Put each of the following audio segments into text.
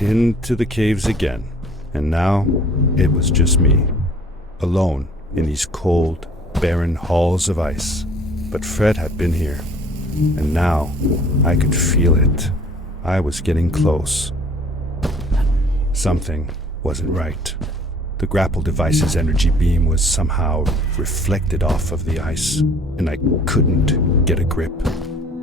into the caves again, and now it was just me, alone in these cold, barren halls of ice. But Fred had been here, and now I could feel it. I was getting close. Something wasn't right. The grapple device's energy beam was somehow reflected off of the ice, and I couldn't get a grip.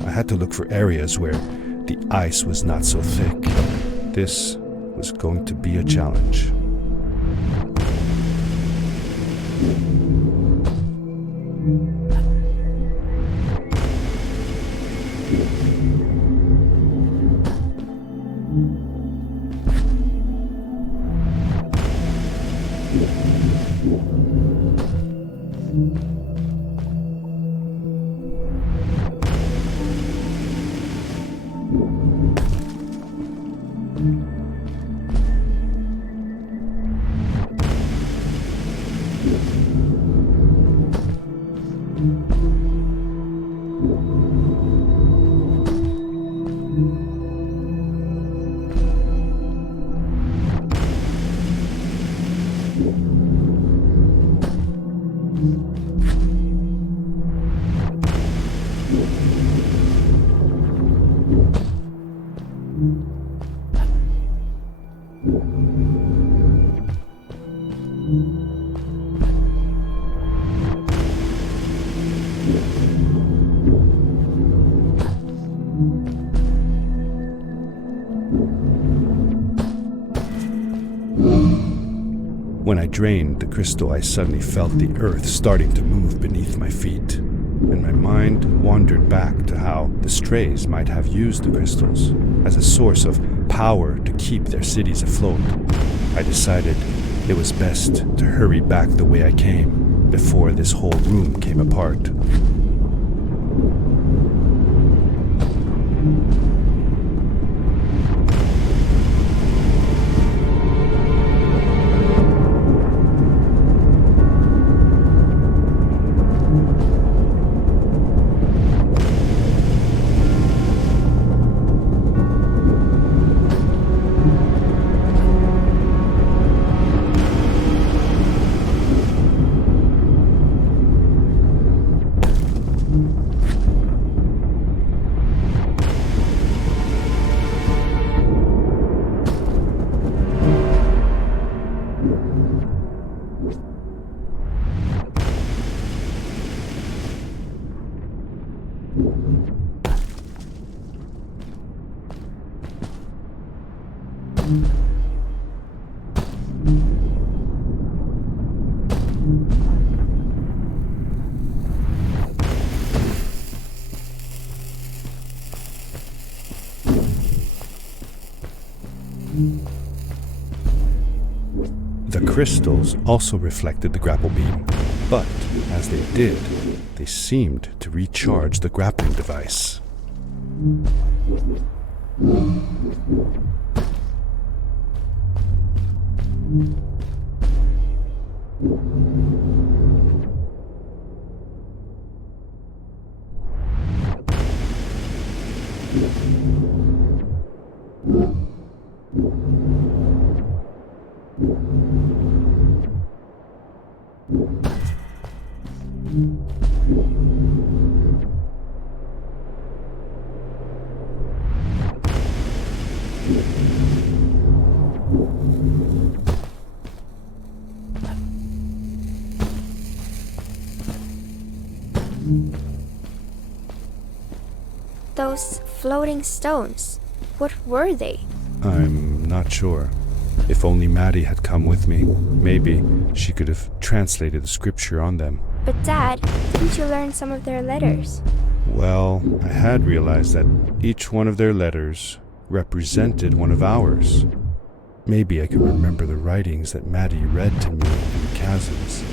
I had to look for areas where the ice was not so thick. This was going to be a challenge. When I drained the crystal, I suddenly felt the earth starting to move beneath my feet, and my mind wandered back to how the strays might have used the crystals as a source of power to keep their cities afloat. I decided it was best to hurry back the way I came before this whole room came apart. The crystals also reflected the grapple beam, but as they did, they seemed to recharge the grappling device. Those floating stones, what were they? I'm not sure. If only Maddie had come with me, maybe she could have translated the scripture on them. But Dad, didn't you learn some of their letters? Well, I had realized that each one of their letters represented one of ours. Maybe I could remember the writings that Maddie read to me in the chasms.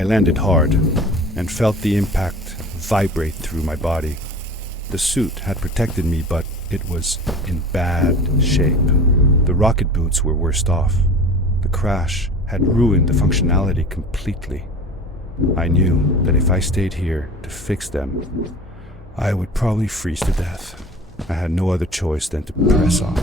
I landed hard and felt the impact vibrate through my body. The suit had protected me, but it was in bad shape. The rocket boots were worst off. The crash had ruined the functionality completely. I knew that if I stayed here to fix them, I would probably freeze to death. I had no other choice than to press on.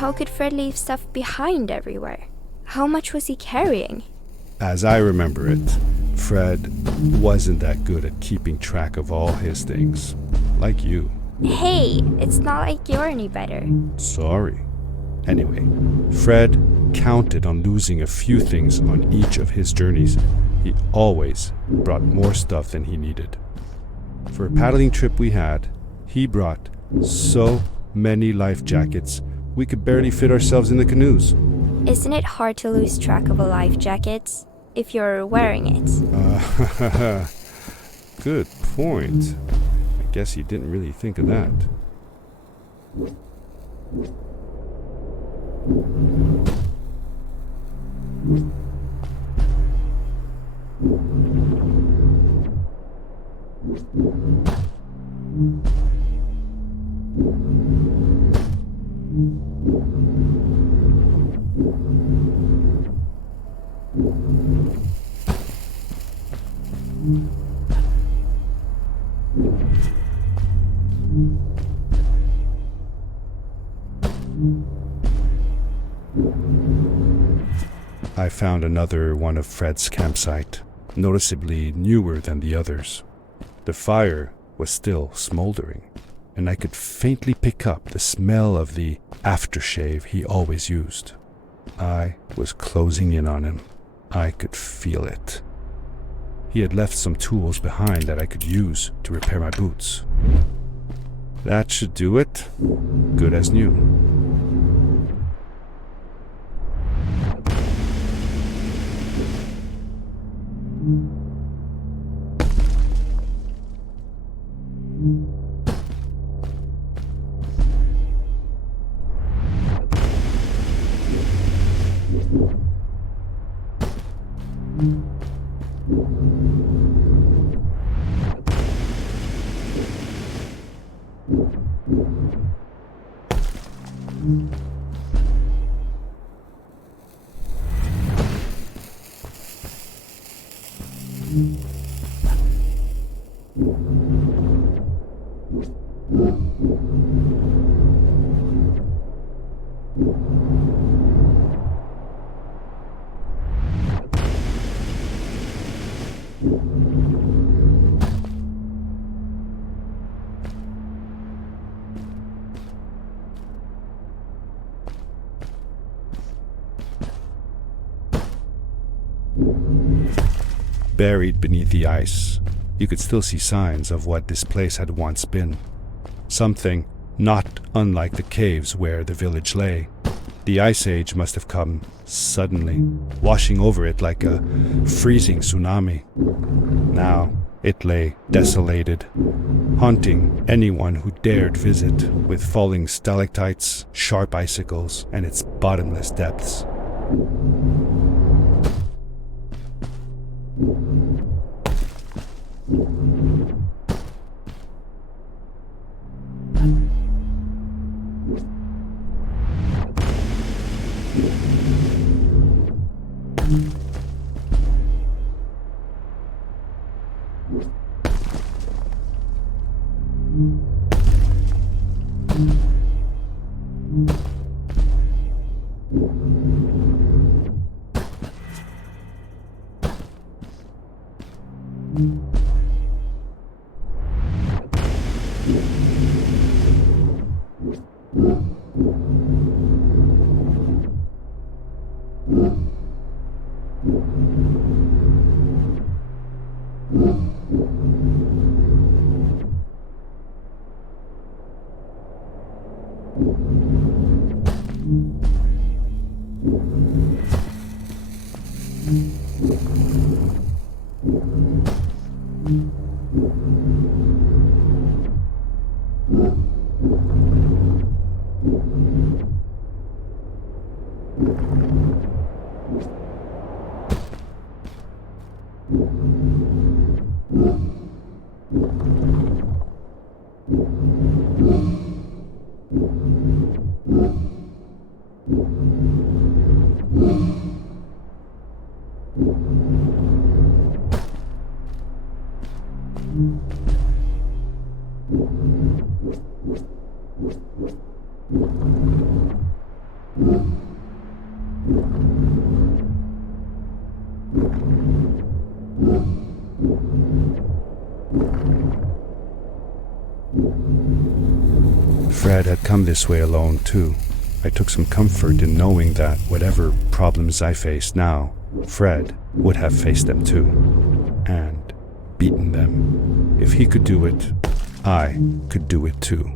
How could Fred leave stuff behind everywhere? How much was he carrying? As I remember it, Fred wasn't that good at keeping track of all his things, like you. Hey, it's not like you're any better. Sorry. Anyway, Fred counted on losing a few things on each of his journeys. He always brought more stuff than he needed. For a paddling trip we had, he brought so many life jackets, we could barely fit ourselves in the canoes. Isn't it hard to lose track of a life jacket if you're wearing it? Good point. I guess he didn't really think of that. I found another one of Fred's campsite, noticeably newer than the others. The fire was still smoldering, and I could faintly pick up the smell of the aftershave he always used. I was closing in on him. I could feel it. He had left some tools behind that I could use to repair my boots. That should do it. Good as new. Buried beneath the ice, you could still see signs of what this place had once been. Something not unlike the caves where the village lay. The ice age must have come suddenly, washing over it like a freezing tsunami. Now it lay desolated, haunting anyone who dared visit, with falling stalactites, sharp icicles, and its bottomless depths. Fred had come this way alone, too. I took some comfort in knowing that whatever problems I faced now, Fred would have faced them too, and beaten them. If he could do it, I could do it too.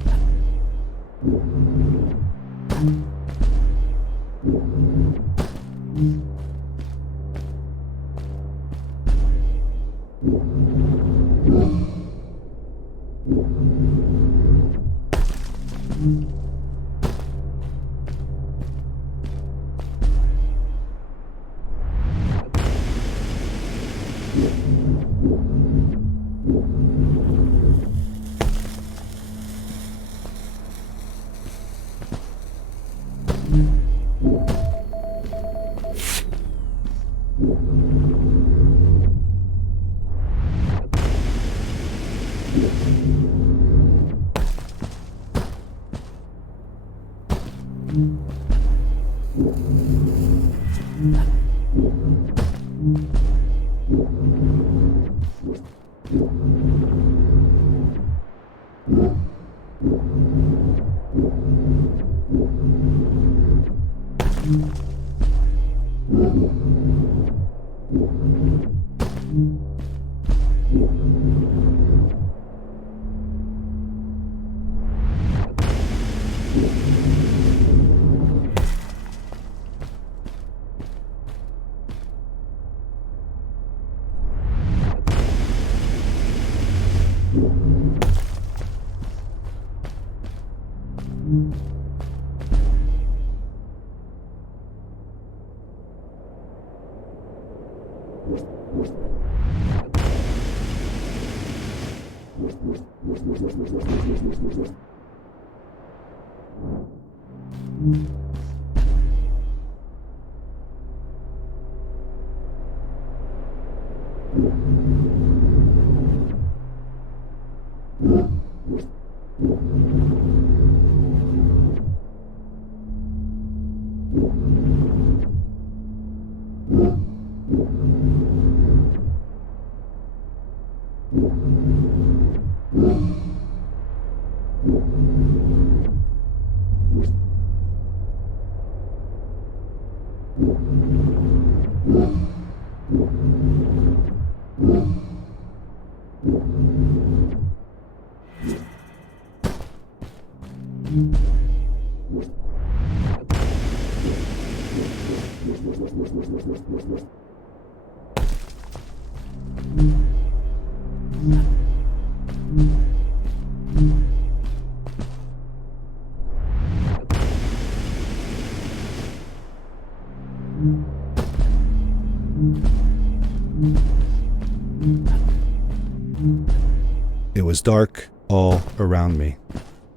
It was dark all around me,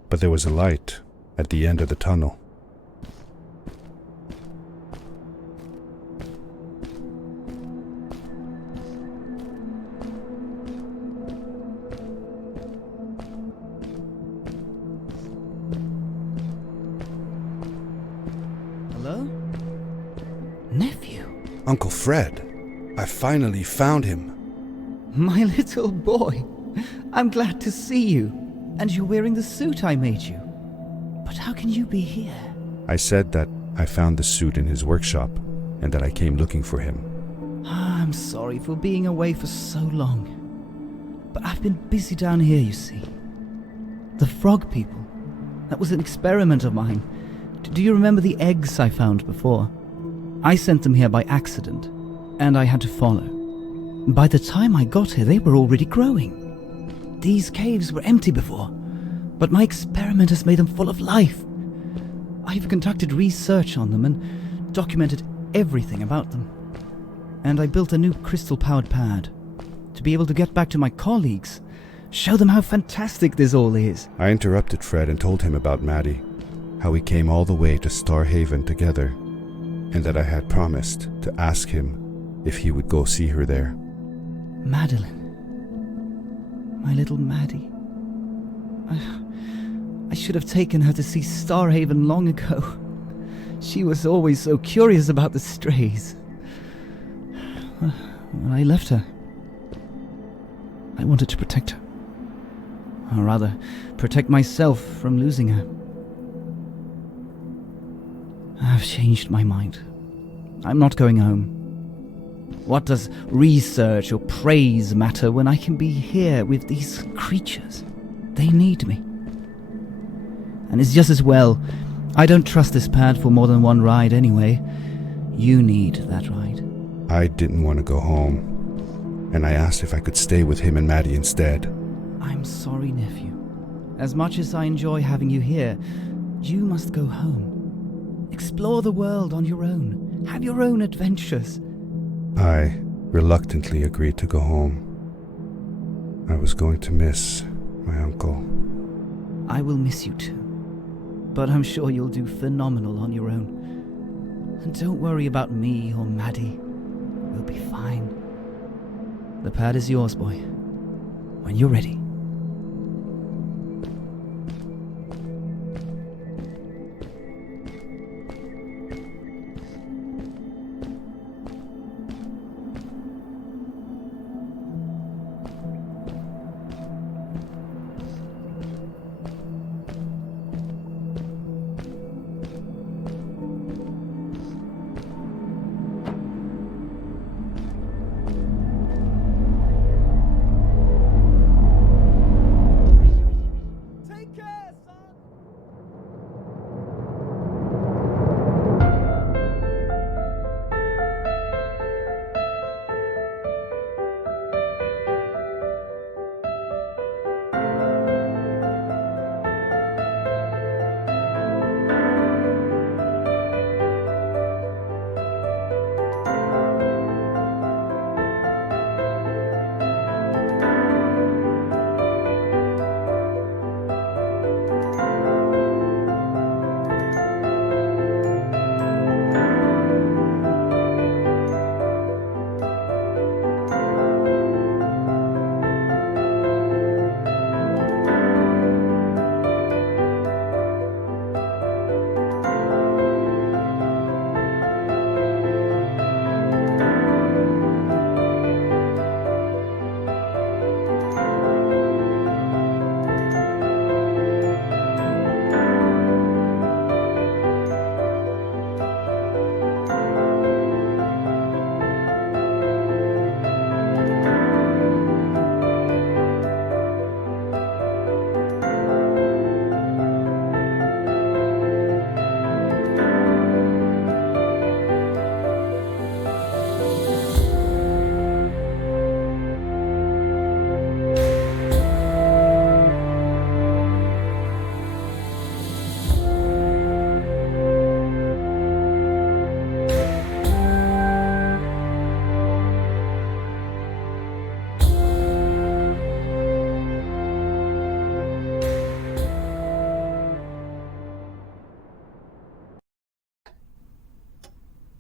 but there was a light at the end of the tunnel. Uncle Fred, I finally found him. My little boy, I'm glad to see you. And you're wearing the suit I made you. But how can you be here? I said that I found the suit in his workshop and that I came looking for him. I'm sorry for being away for so long. But I've been busy down here, you see. The frog people. That was an experiment of mine. Do you remember the eggs I found before? I sent them here by accident, and I had to follow. By the time I got here, they were already growing. These caves were empty before, but my experiment has made them full of life. I've conducted research on them and documented everything about them. And I built a new crystal-powered pad to be able to get back to my colleagues, show them how fantastic this all is. I interrupted Fred and told him about Maddie, how we came all the way to Starhaven together, and that I had promised to ask him if he would go see her there. Madeline. My little Maddie. I should have taken her to see Starhaven long ago. She was always so curious about the strays. When I left her, I wanted to protect her. Or rather, protect myself from losing her. I've changed my mind. I'm not going home. What does research or praise matter when I can be here with these creatures? They need me. And it's just as well. I don't trust this pad for more than one ride anyway. You need that ride. I didn't want to go home, and I asked if I could stay with him and Maddie instead. I'm sorry, nephew. As much as I enjoy having you here, you must go home. Explore the world on your own. Have your own adventures. I reluctantly agreed to go home. I was going to miss my uncle. I will miss you too. But I'm sure you'll do phenomenal on your own. And don't worry about me or Maddie. We'll be fine. The pad is yours, boy. When you're ready.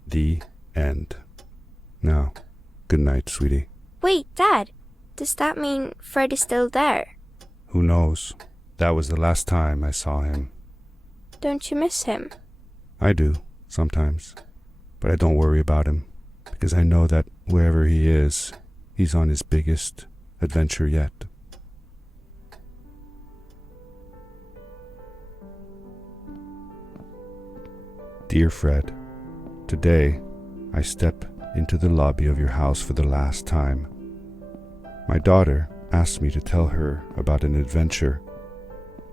The end. Now, good night, sweetie. Wait, Dad. Does that mean Fred is still there? Who knows? That was the last time I saw him. Don't you miss him? I do, sometimes. But I don't worry about him, because I know that wherever he is, he's on his biggest adventure yet. Dear Fred, today I step into the lobby of your house for the last time. My daughter asked me to tell her about an adventure,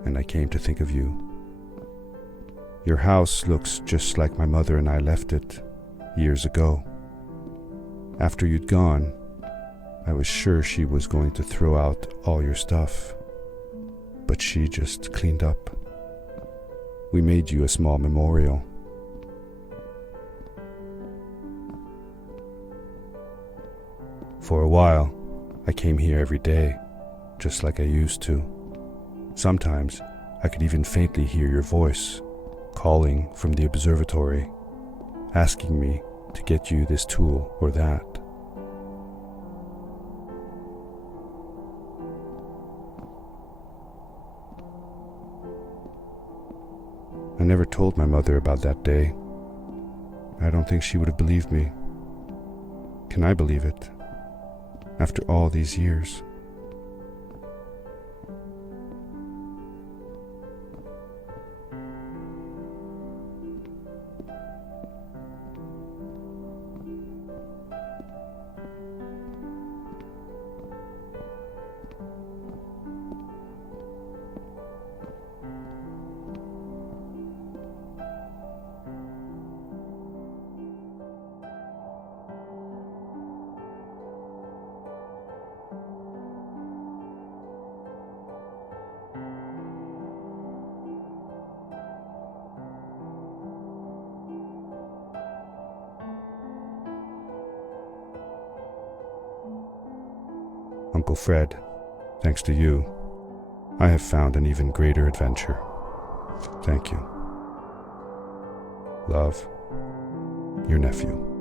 and I came to think of you. Your house looks just like my mother and I left it years ago. After you'd gone, I was sure she was going to throw out all your stuff, but she just cleaned up. We made you a small memorial. For a while, I came here every day, just like I used to. Sometimes, I could even faintly hear your voice, calling from the observatory, asking me to get you this tool or that. I never told my mother about that day. I don't think she would have believed me. Can I believe it? After all these years. Uncle Fred, thanks to you, I have found an even greater adventure. Thank you. Love, your nephew.